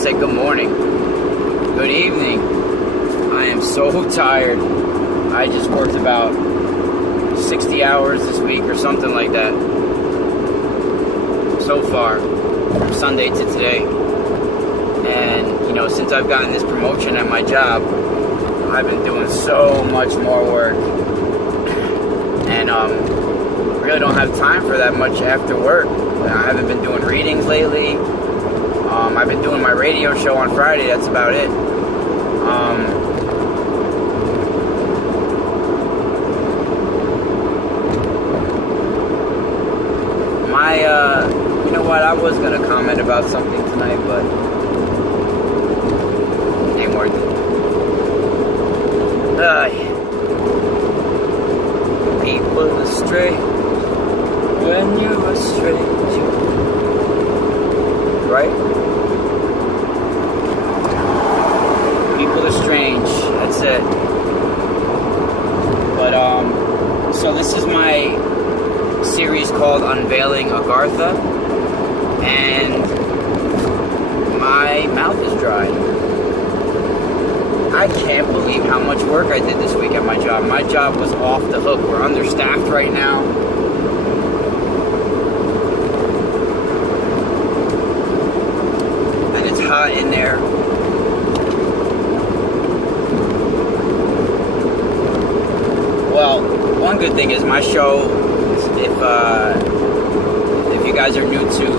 say good morning, good evening. I am so tired. I just worked about 60 hours this week or something like that so far, from Sunday to today. And, you know, since I've gotten this promotion at my job, I've been doing so much more work. And, really don't have time for that much after work. I haven't been doing readings lately. I've been doing my radio show on Friday, that's about it. You know what, I was going to comment about something tonight, but it ain't worth it. People astray when you astray, right? People are strange, that's it. But, so this is my series called Unveiling Agartha, and my mouth is dry. I can't believe how much work I did this week at my job. My job was off the hook. We're understaffed right now. And it's hot in there. Well, one good thing is my show, if you guys are new to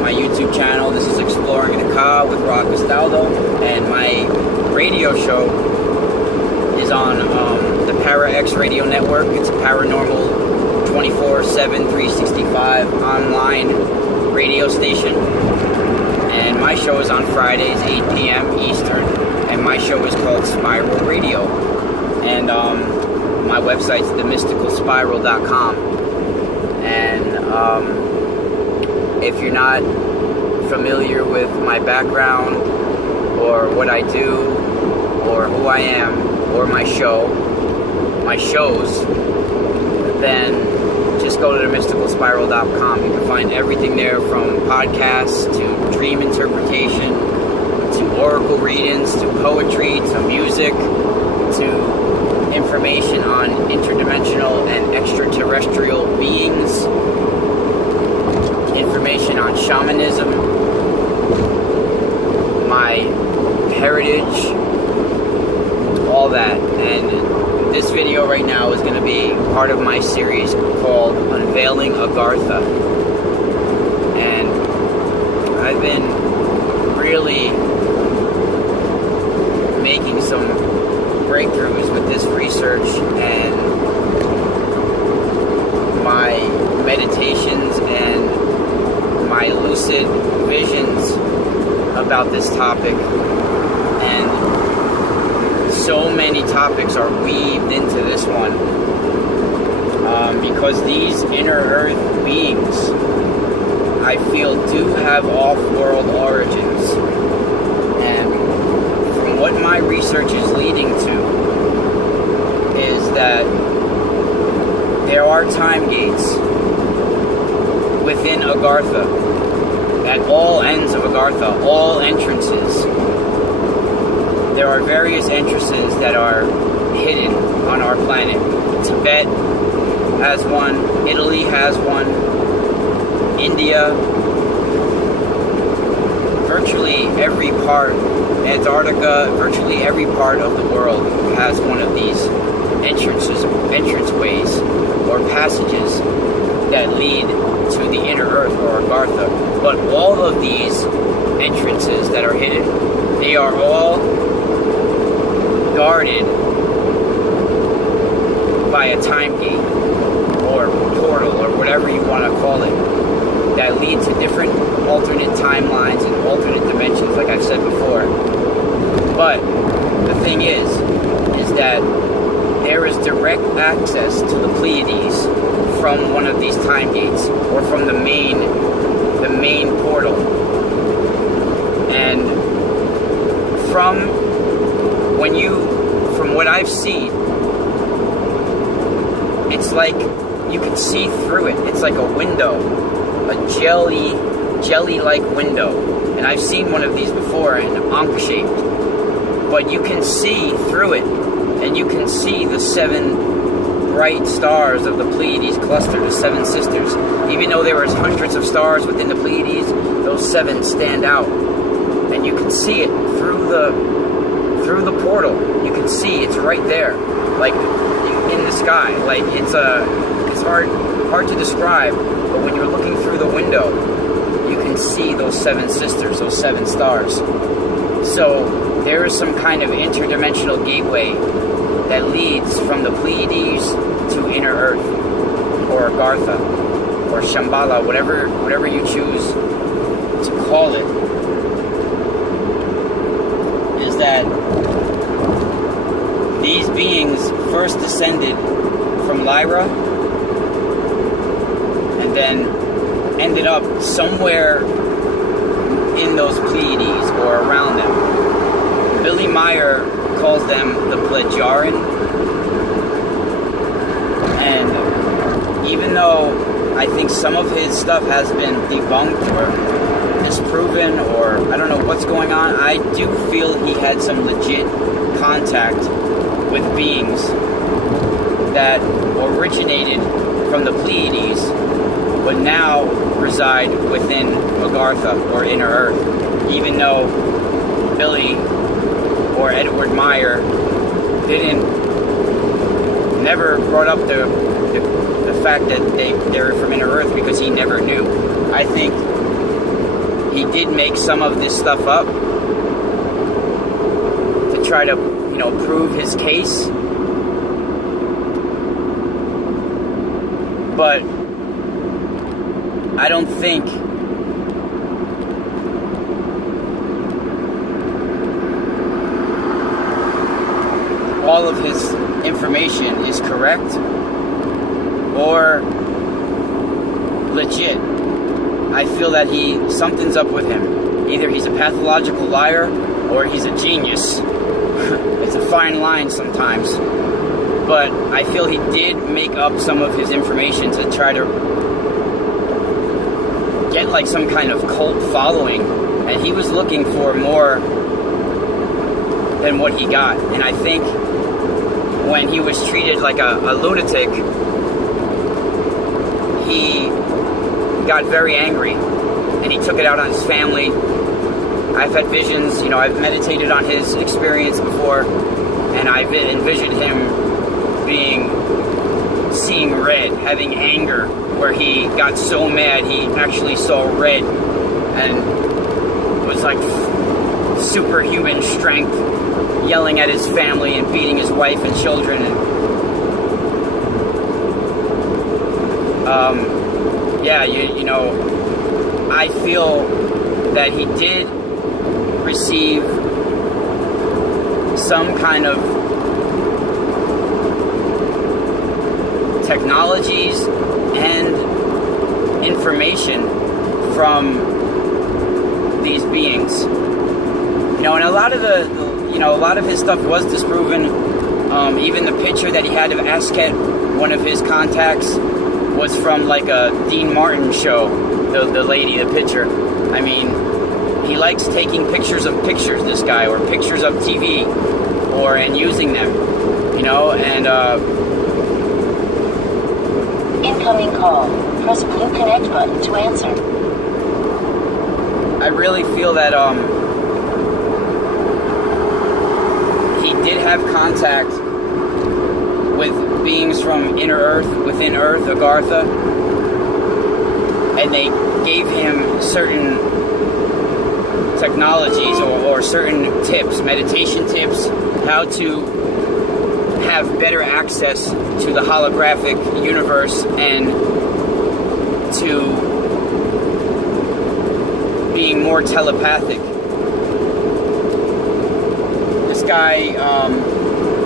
my YouTube channel, this is Exploring the Ka with Rock Castaldo, and my radio show is on the Para X radio network. It's a paranormal 24/7 365 online radio station, and my show is on Fridays 8 p.m. Eastern, and my show is called Spiral Radio, and my website's themysticalspiral.com. And if you're not familiar with my background or what I do or who I am or my shows, then just go to themysticalspiral.com. You can find everything there, from podcasts to dream interpretation to oracle readings to poetry to music to information on interdimensional and extraterrestrial beings, information on shamanism, my heritage, all that. And this video right now is going to be part of my series called Unveiling Agartha. And I've been really making some breakthroughs with this research, and my meditations and my lucid visions about this topic. And so many topics are weaved into this one, because these inner earth beings, I feel, do have off-world origins. And from what my research is leading to is that there are time gates within Agartha, at all ends of Agartha, all entrances. There are various entrances that are hidden on our planet. Tibet has one, Italy has one, India, virtually every part, Antarctica, virtually every part of the world has one of these entranceways or passages that lead to the inner earth or Agartha. But all of these entrances that are hidden, they are all guarded by a time gate or portal or whatever you want to call it, that lead to different alternate timelines and alternate dimensions, like I've said before. But the thing is that there is direct access to the Pleiades from one of these time gates, or from the main portal. And from what I've seen, it's like you can see through it. It's like a window, a jelly jelly-like window. And I've seen one of these before, an ankh-shaped. But you can see through it, and you can see the 7 bright stars of the Pleiades cluster, the 7 sisters. Even though there was hundreds of stars within the Pleiades, those 7 stand out. And you can see it through the portal. You can see it's right there, like in the sky. Like it's hard to describe, but when you're looking through the window, you can see those 7 sisters, those 7 stars. So there is some kind of interdimensional gateway that leads from the Pleiades to inner Earth, or Agartha, or Shambhala, whatever you choose to call it. Is that these beings first descended from Lyra and then ended up somewhere in those Pleiades or around them. Billy Meyer calls them the Plejaran, and even though I think some of his stuff has been debunked or disproven, or I don't know what's going on, I do feel he had some legit contact with beings that originated from the Pleiades but now reside within Agartha or inner Earth, even though Billy or Edward Meyer never brought up the fact that they're from inner Earth, because he never knew. I think he did make some of this stuff up to try to, prove his case. But I don't think all of his information is correct or legit. I feel that something's up with him. Either he's a pathological liar or he's a genius. It's a fine line sometimes. But I feel he did make up some of his information to try to get like some kind of cult following, and he was looking for more than what he got. And I think when he was treated like a lunatic, he got very angry and he took it out on his family. I've had visions, I've meditated on his experience before, and I've envisioned him seeing red, having anger, where he got so mad he actually saw red and was like superhuman strength, yelling at his family and beating his wife and children. And I feel that he did receive some kind of technologies and information from these beings. And a lot of a lot of his stuff was disproven. Even the picture that he had of Asket, one of his contacts, was from like a Dean Martin show. The lady, the picture. I mean, he likes taking pictures of pictures, this guy, or pictures of TV, and using them, and incoming call. Press blue connect button to answer. I really feel that he did have contact with beings from inner Earth, within Earth, Agartha, and they gave him certain technologies or certain tips, meditation tips, how to have better access to the holographic universe and to being more telepathic. This guy,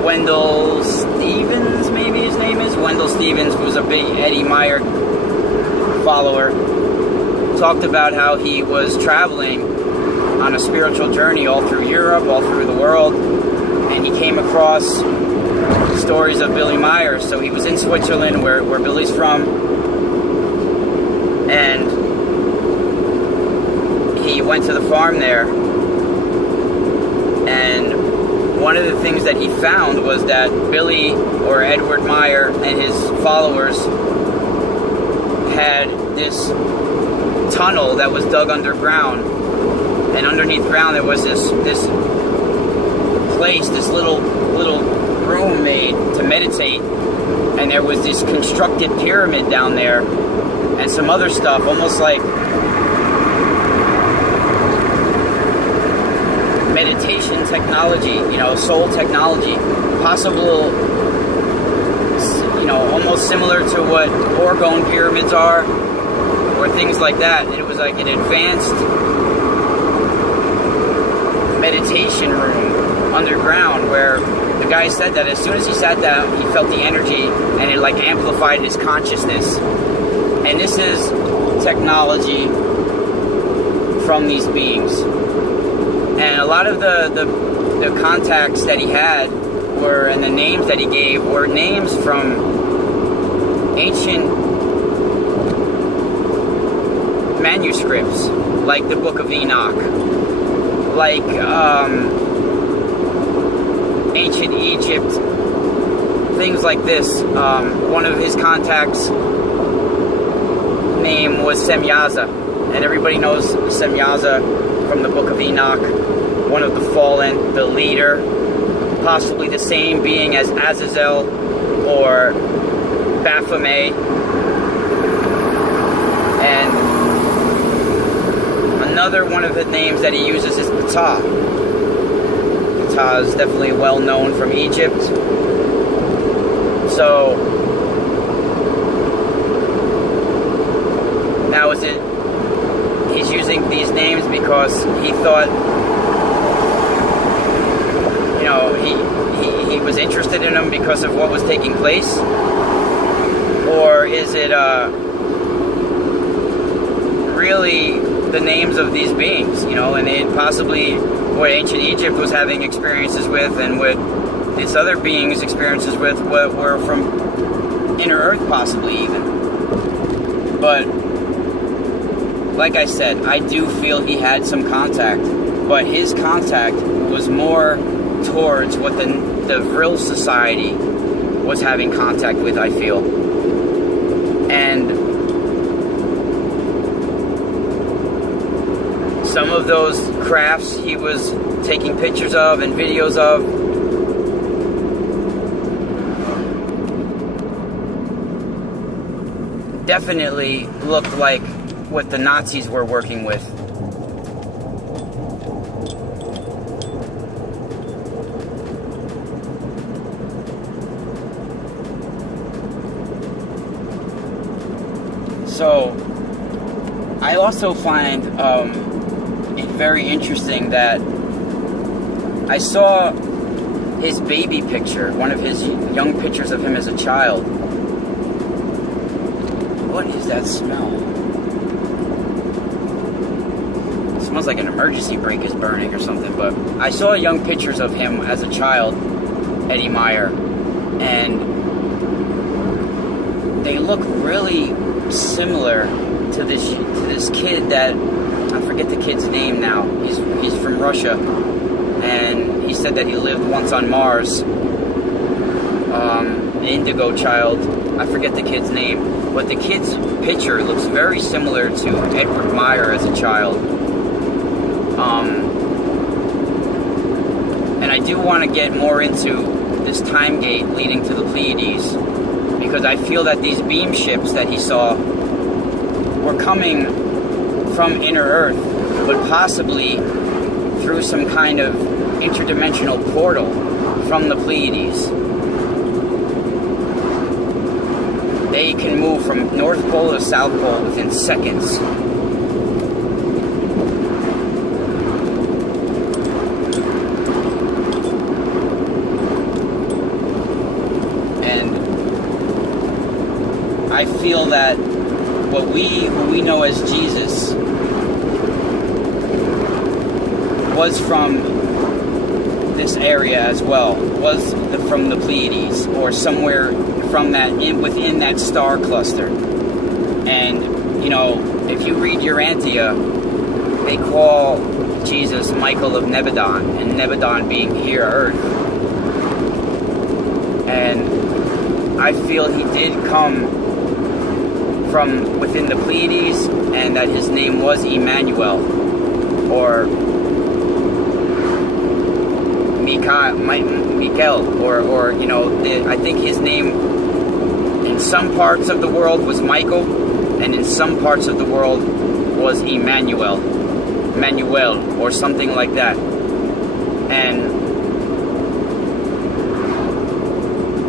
Wendell Stevens, maybe his name is? Wendell Stevens was a big Eddie Meyer follower. Talked about how he was traveling on a spiritual journey all through Europe, all through the world, and he came across stories of Billy Meyer. So he was in Switzerland, where Billy's from, and he went to the farm there, and one of the things that he found was that Billy, or Edward Meyer, and his followers had this tunnel that was dug underground, and underneath ground there was this place, this little room made to meditate, and there was this constructed pyramid down there, and some other stuff, almost like meditation technology, soul technology, possible, almost similar to what Orgone pyramids are, or things like that. It was like an advanced meditation room underground, where the guy said that as soon as he sat down, he felt the energy, and it like amplified his consciousness. And this is technology from these beings. And a lot of the contacts that he had were, and the names that he gave, were names from ancient manuscripts, like the Book of Enoch, like ancient Egypt, things like this. One of his contacts' name was Semyaza, and everybody knows Semyaza from the Book of Enoch, one of the fallen, the leader, possibly the same being as Azazel or Baphomet. And another one of the names that he uses is Ptah. Ptah is definitely well known from Egypt. So now he's using these names because he thought, he was interested in them because of what was taking place? Or is it really the names of these beings, and it possibly what ancient Egypt was having experiences with, and what this other beings experiences with, what were from inner earth, possibly even. But like I said, I do feel he had some contact, but his contact was more towards what the Vril Society was having contact with, I feel. And some of those crafts he was taking pictures of and videos of, definitely looked like what the Nazis were working with. So, I also find it very interesting that I saw his baby picture, one of his young pictures of him as a child. What is that smell? It smells like an emergency brake is burning or something, but I saw young pictures of him as a child, Eddie Meyer, and they look really similar to this kid that, I forget the kid's name now. He's from Russia, and he said that he lived once on Mars. An indigo child. I forget the kid's name, but the kid's picture looks very similar to Edward Meyer as a child. And I do want to get more into this Timegate leading to the Pleiades, because I feel that these beam ships that he saw were coming from inner Earth, but possibly through some kind of interdimensional portal from the Pleiades. They can move from North Pole to South Pole within seconds. And I feel that what we know as Jesus was from this area as well, was from the Pleiades, or somewhere from that, within that star cluster. And if you read Urantia, they call Jesus Michael of Nebadon, and Nebadon being here, Earth. And I feel he did come from within the Pleiades, and that his name was Emmanuel, or Michael, or you know, I think his name in some parts of the world was Michael, and in some parts of the world was Emmanuel, or something like that. And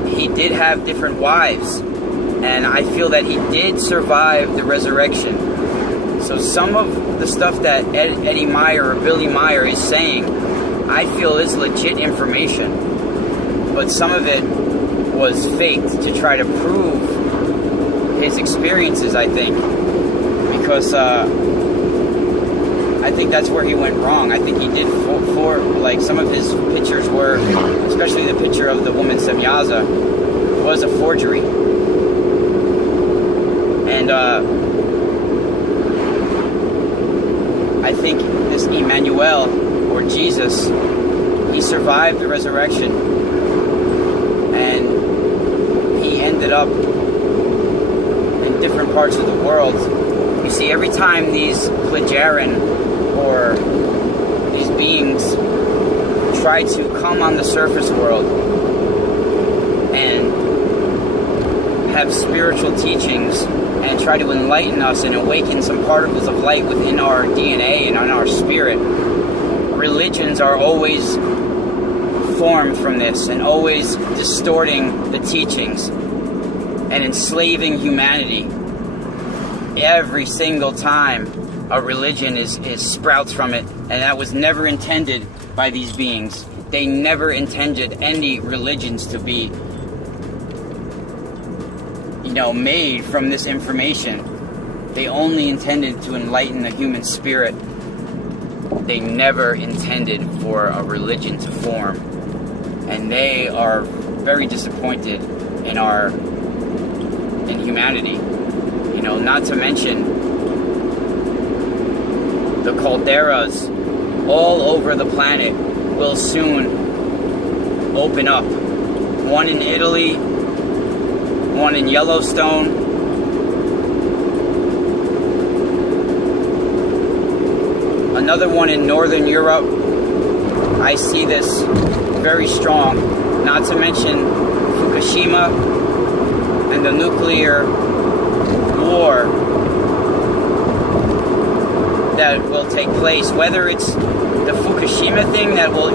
he did have different wives, and I feel that he did survive the resurrection. So some of the stuff that Eddie Meyer or Billy Meyer is saying, I feel is legit information, but some of it was faked to try to prove his experiences, I think, because I think that's where he went wrong. I think he did for like, some of his pictures were, especially the picture of the woman Semyaza, was a forgery. And I think this Emmanuel, or Jesus, he survived the resurrection, and he ended up in different parts of the world. You see, every time these Plejaran, or these beings, try to come on the surface world and have spiritual teachings and try to enlighten us and awaken some particles of light within our DNA and in our spirit, religions are always formed from this and always distorting the teachings and enslaving humanity. Every single time a religion is sprouts from it, and that was never intended by these beings. They never intended any religions to be, you know, made from this information. They only intended to enlighten the human spirit. They never intended for a religion to form, and they are very disappointed in humanity. You know, not to mention the Calderas all over the planet will soon open up. One in Italy, one in Yellowstone, another one in Northern Europe. I see this very strong. Not to mention Fukushima and the nuclear war that will take place. Whether it's the Fukushima thing that will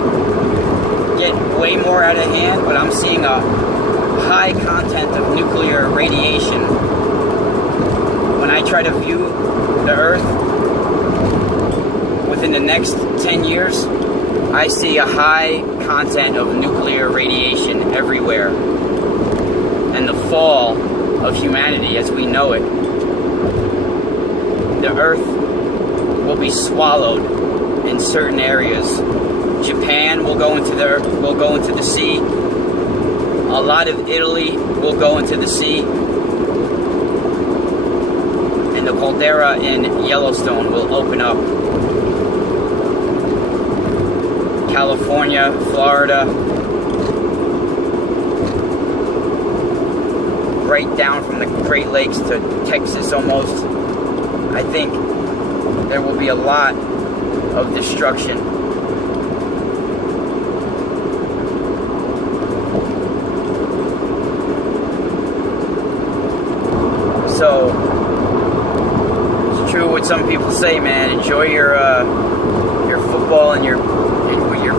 get way more out of hand, but I'm seeing a high content of nuclear radiation. When I try to view the Earth within the next 10 years, I see a high content of nuclear radiation everywhere, and the fall of humanity as we know it. The Earth will be swallowed in certain areas. Japan will go into the sea. A lot of Italy will go into the sea, and the Caldera in Yellowstone will open up. California, Florida, right down from the Great Lakes to Texas almost. I think there will be a lot of destruction. So, it's true what some people say, man. Enjoy your football and your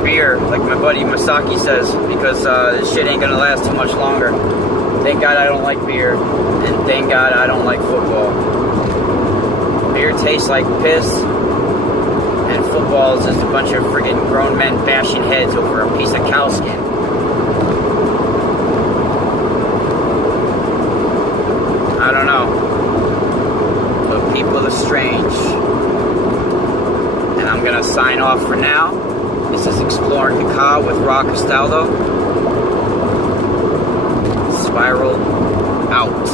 beer, like my buddy Masaki says, because this shit ain't gonna last too much longer. Thank God I don't like beer, and thank God I don't like football. Beer tastes like piss, and football is just a bunch of friggin' grown men bashing heads over a piece of cow skin. I don't know, but people are strange. And I'm gonna sign off for now. This is Exploring Kaka with Rock Castaldo. Spiral out.